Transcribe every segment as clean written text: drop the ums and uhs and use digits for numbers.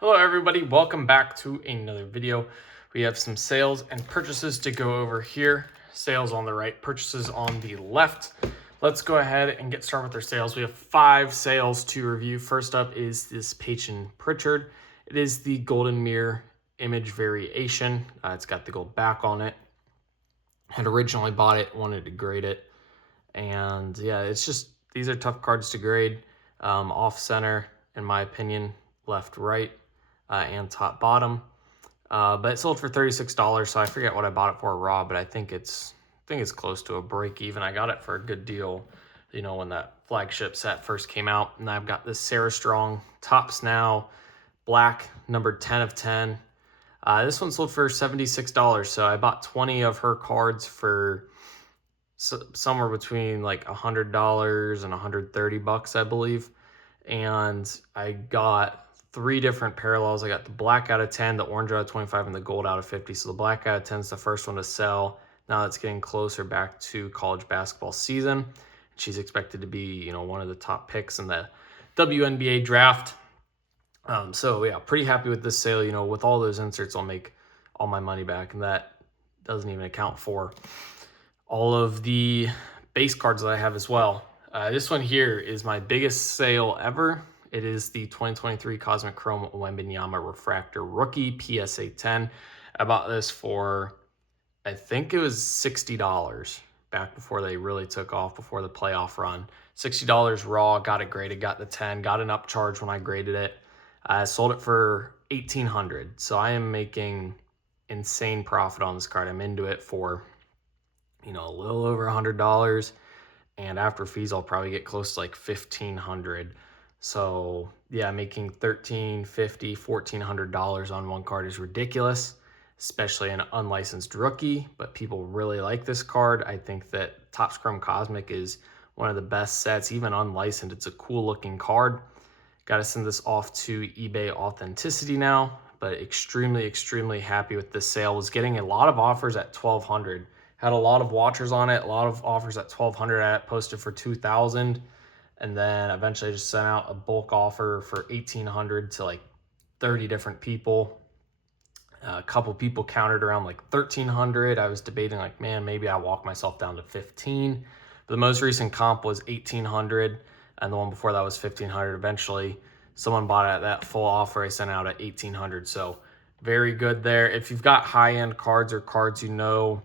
Hello everybody, welcome back to another video. We have some sales and purchases to go over here. Sales on the right, purchases on the left. Let's go ahead and get started with our sales. We have 5 sales to review. First up is this Peyton Pritchard. It is the Golden Mirror image variation. It's got the gold back on it. Had originally bought it, wanted to grade it. And yeah, it's just, these are tough cards to grade. Off center, in my opinion, left, right. And top bottom. But it sold for $36, so I forget what I bought it for raw, but I think it's close to a break even. I got it for a good deal, when that flagship set first came out. And I've got this Sarah Strong Topps Now black, numbered 10 of 10. This one sold for $76, so I bought 20 of her cards for somewhere between like $100 and $130, I believe. And I got 3 different parallels. I got the black out of 10, the orange out of 25, and the gold out of 50. So the black out of 10 is the first one to sell. Now it's getting closer back to college basketball season. She's expected to be, one of the top picks in the WNBA draft. So yeah, pretty happy with this sale. With all those inserts, I'll make all my money back, and that doesn't even account for all of the base cards that I have as well. This one here is my biggest sale ever. It is the 2023 Cosmic Chrome Wembanyama Refractor Rookie PSA 10. I bought this for, I think it was $60 back before they really took off, before the playoff run. $60 raw, got it graded, got the 10, got an upcharge when I graded it. I sold it for $1,800. So I am making insane profit on this card. I'm into it for, a little over $100. And after fees, I'll probably get close to like $1,500. So yeah, making $1,350, $1,400 on one card is ridiculous, especially an unlicensed rookie. But people really like this card. I think that Topps Chrome Cosmic is one of the best sets, even unlicensed. It's a cool looking card. Got to send this off to eBay Authenticity now, but extremely happy with this sale. Was getting a lot of offers at $1,200. Had a lot of watchers on it, a lot of offers at $1,200. I posted for $2,000, and then eventually just sent out a bulk offer for $1,800 to like 30 different people. A couple people countered around like $1,300. I was debating like, man, maybe I walk myself down to $1,500. But the most recent comp was $1,800, and the one before that was $1,500. Eventually, someone bought it at that full offer I sent out at $1,800. So very good there. If you've got high-end cards or cards are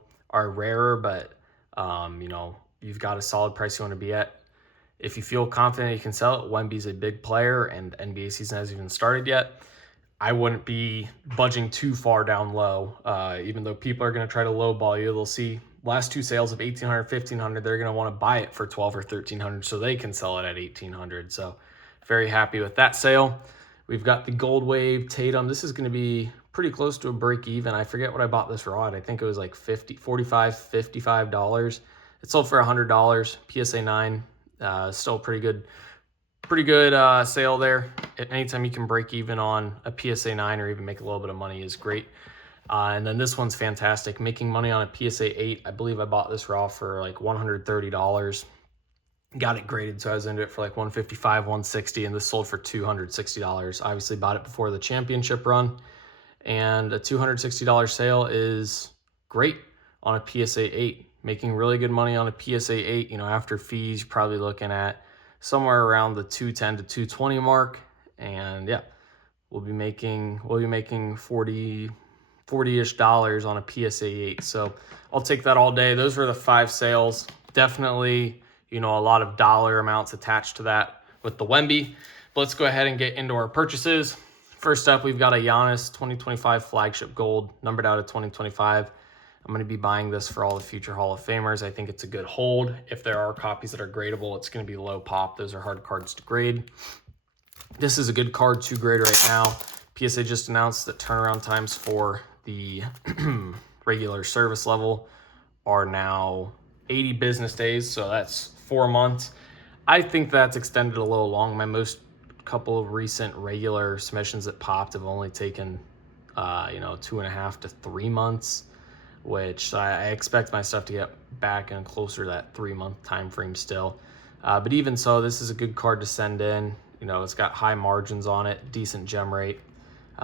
rarer, but you've got a solid price you want to be at, if you feel confident you can sell it, Wemby's a big player and NBA season hasn't even started yet. I wouldn't be budging too far down low. Even though people are going to try to lowball you, they'll see last 2 sales of $1,800, $1,500. They're going to want to buy it for $1,200 or $1,300 so they can sell it at $1,800. So very happy with that sale. We've got the Gold Wave Tatum. This is going to be pretty close to a break even. I forget what I bought this raw at. I think it was like $45, $55. It sold for $100. PSA 9, still pretty good sale there. Anytime you can break even on a PSA 9 or even make a little bit of money is great. And then this one's fantastic. Making money on a PSA 8. I believe I bought this raw for like $130. Got it graded, so I was into it for like $155, $160, and this sold for $260. Obviously bought it before the championship run, and a $260 sale is great on a PSA 8. Making really good money on a PSA 8. After fees, you're probably looking at somewhere around the 210 to 220 mark, and yeah, we'll be making 40-ish dollars on a PSA 8. So I'll take that all day. Those were the 5 sales. Definitely, a lot of dollar amounts attached to that with the Wemby. But let's go ahead and get into our purchases. First up, we've got a Giannis 2025 flagship gold, numbered out of 2025. I'm going to be buying this for all the future Hall of Famers. I think it's a good hold. If there are copies that are gradable, it's going to be low pop. Those are hard cards to grade. This is a good card to grade right now. PSA just announced that turnaround times for the regular service level are now 80 business days, so that's 4 months. I think that's extended a little long. My most couple of recent regular submissions that popped have only taken 2.5 to 3 months, which I expect my stuff to get back in closer to that 3-month time frame still. But even so, this is a good card to send in. It's got high margins on it, decent gem rate.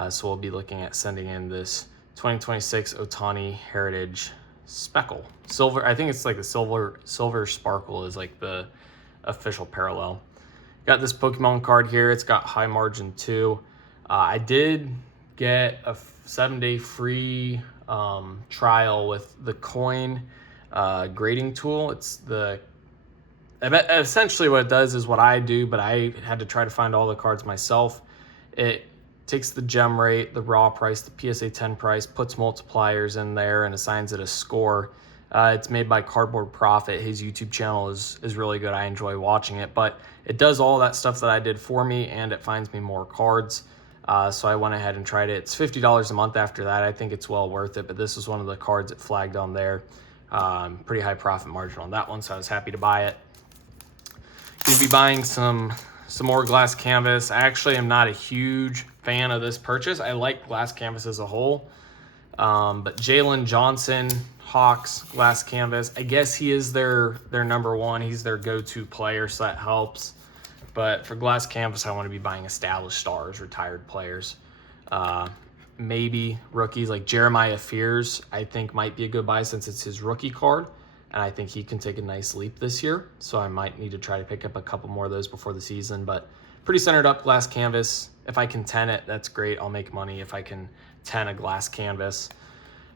So we'll be looking at sending in this 2026 Ohtani Heritage Speckle. Silver, I think it's like the silver sparkle is like the official parallel. Got this Pokemon card here. It's got high margin too. I did get a 7-day free trial with the coin grading tool. Essentially what it does is what I do, but I had to try to find all the cards myself. It takes the gem rate, the raw price, the PSA 10 price, puts multipliers in there and assigns it a score. It's made by Cardboard Profit. His YouTube channel is really good. I enjoy watching it, but it does all that stuff that I did for me, and it finds me more cards. So I went ahead and tried it. It's $50 a month after that. I think it's well worth it, but this is one of the cards it flagged on there. Pretty high profit margin on that one, so I was happy to buy it. Gonna be buying some more glass canvas. I actually am not a huge fan of this purchase. I like glass canvas as a whole, but Jalen Johnson, Hawks glass canvas, I guess he is their number one. He's their go-to player, so that helps. But for glass canvas, I want to be buying established stars, retired players. Maybe rookies like Jeremiah Fears, I think might be a good buy since it's his rookie card. And I think he can take a nice leap this year. So I might need to try to pick up a couple more of those before the season. But pretty centered up glass canvas. If I can 10 it, that's great. I'll make money if I can 10 a glass canvas.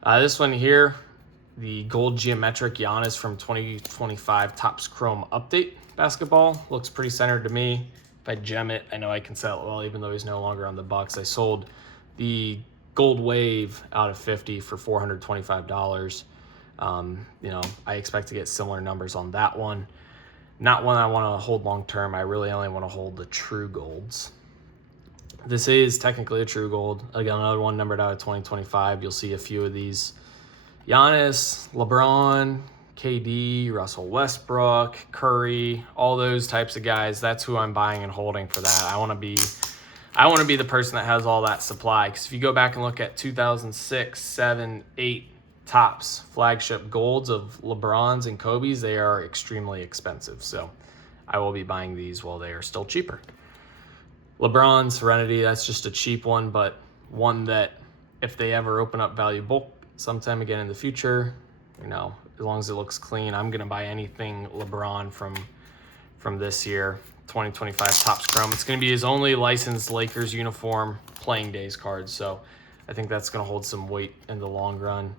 This one here, the gold geometric Giannis from 2025 Topps Chrome Update basketball. Looks pretty centered to me. If I gem it, I know I can sell it well, even though he's no longer on the Bucks. I sold the Gold Wave out of 50 for $425. I expect to get similar numbers on that one. Not one I want to hold long term. I really only want to hold the true golds. This is technically a true gold. Again, another one numbered out of 2025. You'll see a few of these. Giannis, LeBron, KD, Russell Westbrook, Curry, all those types of guys. That's who I'm buying and holding for that. I want to be the person that has all that supply. Because if you go back and look at 2006, 7, 8 Topps flagship golds of LeBrons and Kobe's, they are extremely expensive. So I will be buying these while they are still cheaper. LeBron Serenity, that's just a cheap one, but one that if they ever open up value bulk sometime again in the future, as long as it looks clean, I'm going to buy anything LeBron from this year, 2025 Topps Chrome. It's going to be his only licensed Lakers uniform playing days card, so I think that's going to hold some weight in the long run.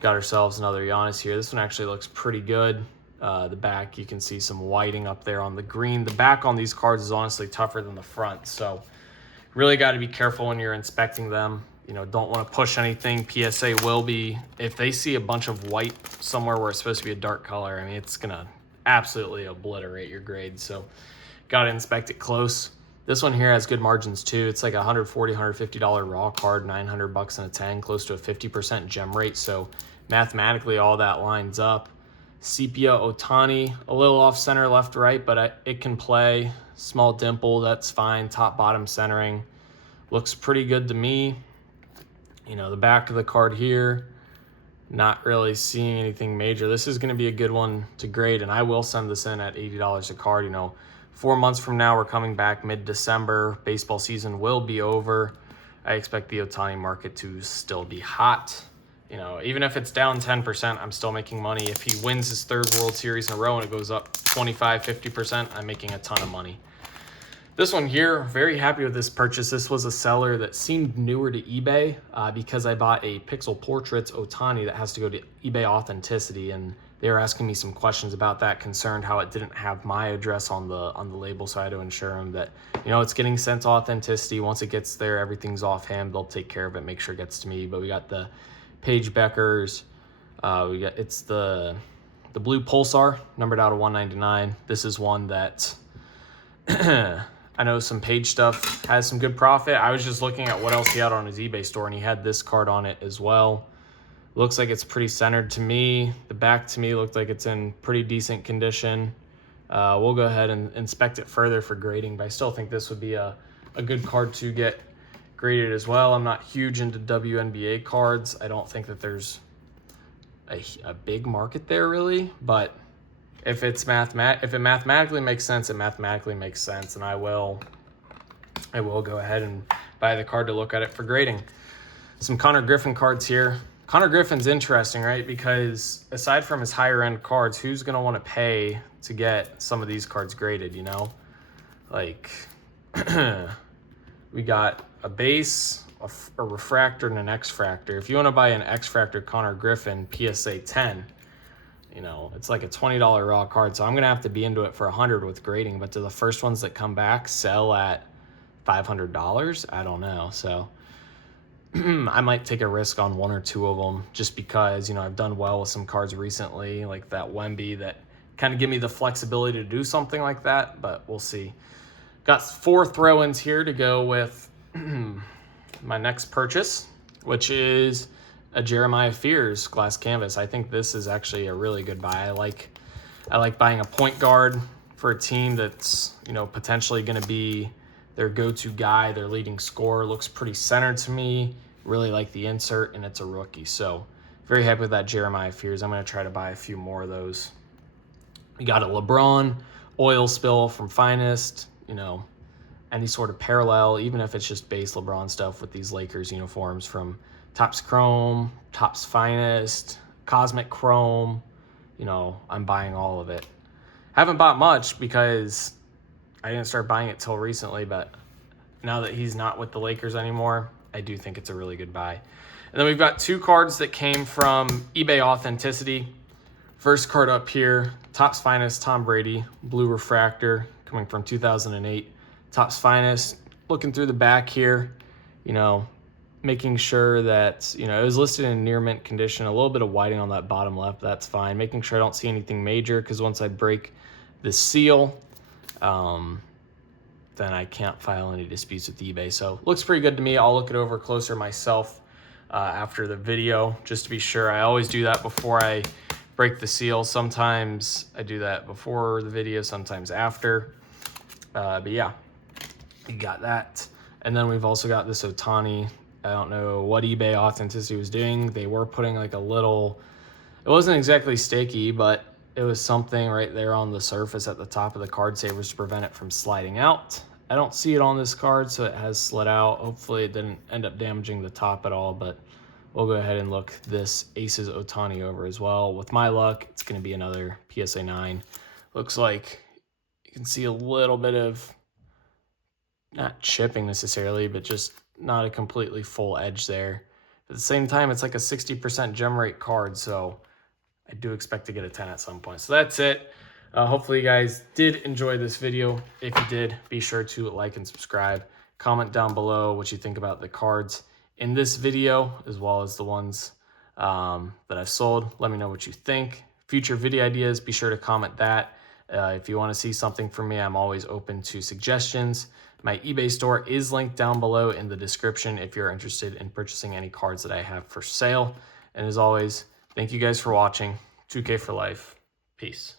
Got ourselves another Giannis here. This one actually looks pretty good. The back, you can see some whiting up there on the green. The back on these cards is honestly tougher than the front, so really got to be careful when you're inspecting them. Don't want to push anything. PSA will be, if they see a bunch of white somewhere where it's supposed to be a dark color, it's going to absolutely obliterate your grade. So got to inspect it close. This one here has good margins too. It's like $140, $150 raw card, $900 in a 10, close to a 50% gem rate. So mathematically, all that lines up. Sepia Ohtani, a little off center, left, right, but it can play. Small dimple, that's fine. Top, bottom centering. Looks pretty good to me. The back of the card here, not really seeing anything major. This is going to be a good one to grade, and I will send this in at $80 a card. 4 months from now, we're coming back mid-December. Baseball season will be over. I expect the Ohtani market to still be hot. Even if it's down 10%, I'm still making money. If he wins his 3rd World Series in a row and it goes up 25, 50%, I'm making a ton of money. This one here, very happy with this purchase. This was a seller that seemed newer to eBay because I bought a Pixel Portraits Ohtani that has to go to eBay Authenticity, and they were asking me some questions about that, concerned how it didn't have my address on the label, so I had to ensure them that it's getting sent to Authenticity. Once it gets there, everything's offhand. They'll take care of it, make sure it gets to me. But we got the Paige Beckers. It's the blue Pulsar, numbered out of 199. This is one that I know some Page stuff has some good profit. I was just looking at what else he had on his eBay store, and he had this card on it as well. Looks like it's pretty centered to me. The back to me looked like it's in pretty decent condition. We'll go ahead and inspect it further for grading, but I still think this would be a good card to get graded as well. I'm not huge into WNBA cards. I don't think that there's a big market there really, but if it mathematically makes sense, it mathematically makes sense, and I will go ahead and buy the card to look at it for grading. Some Connor Griffin cards here. Connor Griffin's interesting, right? Because aside from his higher end cards, who's going to want to pay to get some of these cards graded, you know? Like, we got a base, a refractor, and an X-Fractor. If you want to buy an X-Fractor Connor Griffin PSA 10, you know, it's like a $20 raw card. So I'm going to have to be into it for $100 with grading. But do the first ones that come back sell at $500? I don't know. So I might take a risk on 1 or 2 of them just because, you know, I've done well with some cards recently, like that Wemby, that kind of give me the flexibility to do something like that, but we'll see. Got 4 throw-ins here to go with my next purchase, which is a Jeremiah Fears glass canvas. I think this is actually a really good buy. I like buying a point guard for a team that's, you know, potentially going to be their go-to guy, their leading scorer. Looks pretty centered to me. Really like the insert, and it's a rookie. So very happy with that Jeremiah Fears. I'm going to try to buy a few more of those. We got a LeBron oil spill from Finest. You know, any sort of parallel, even if it's just base LeBron stuff with these Lakers uniforms, from Topps Chrome, Topps Finest, Cosmic Chrome. You know, I'm buying all of it. Haven't bought much because I didn't start buying it till recently, but now that he's not with the Lakers anymore, I do think it's a really good buy. And then we've got 2 cards that came from eBay Authenticity. First card up here, Topps Finest Tom Brady, blue refractor, coming from 2008. Topps Finest, looking through the back here, you know, making sure that, you know, it was listed in near mint condition, a little bit of whiting on that bottom left, that's fine. Making sure I don't see anything major, because once I break the seal, then I can't file any disputes with eBay. So looks pretty good to me. I'll look it over closer myself after the video, just to be sure. I always do that before I break the seal. Sometimes I do that before the video, sometimes after. But yeah, you got that. And then we've also got this Ohtani. I don't know what eBay Authenticity was doing. They were putting like a little, it wasn't exactly sticky, but it was something right there on the surface at the top of the card savers to prevent it from sliding out. I don't see it on this card, so it has slid out. Hopefully it didn't end up damaging the top at all, but we'll go ahead and look this Aces Ohtani over as well. With my luck, it's going to be another PSA 9. Looks like you can see a little bit of, not chipping necessarily, but just not a completely full edge there. At the same time, it's like a 60% gem rate card, so I do expect to get a 10 at some point. So that's it. Hopefully you guys did enjoy this video. If you did, be sure to like and subscribe. Comment down below what you think about the cards in this video, as well as the ones that I've sold. Let me know what you think. Future video ideas, be sure to comment that. If you want to see something from me, I'm always open to suggestions. My eBay store is linked down below in the description if you're interested in purchasing any cards that I have for sale. And as always, thank you guys for watching. 2K for life. Peace.